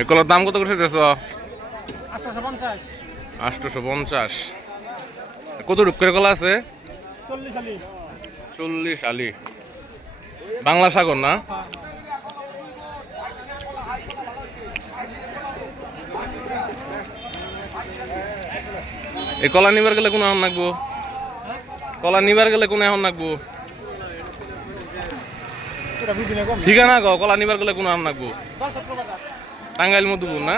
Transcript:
এই কলার দাম কত করে দিতেছ? 850। 850। কত রূপ করে কলা আছে? 40 আলি। 40 আলি। বাংলা সাগর না? এই কলা নিবার গেলে কোন এখন নাকবো? কলা নিবার গেলে কোন এখন নাকবো? ঠিকানা গো, কলা নিবার গেলে কোন এখন নাকবো? টাঙ্গাইল মধুপুর না?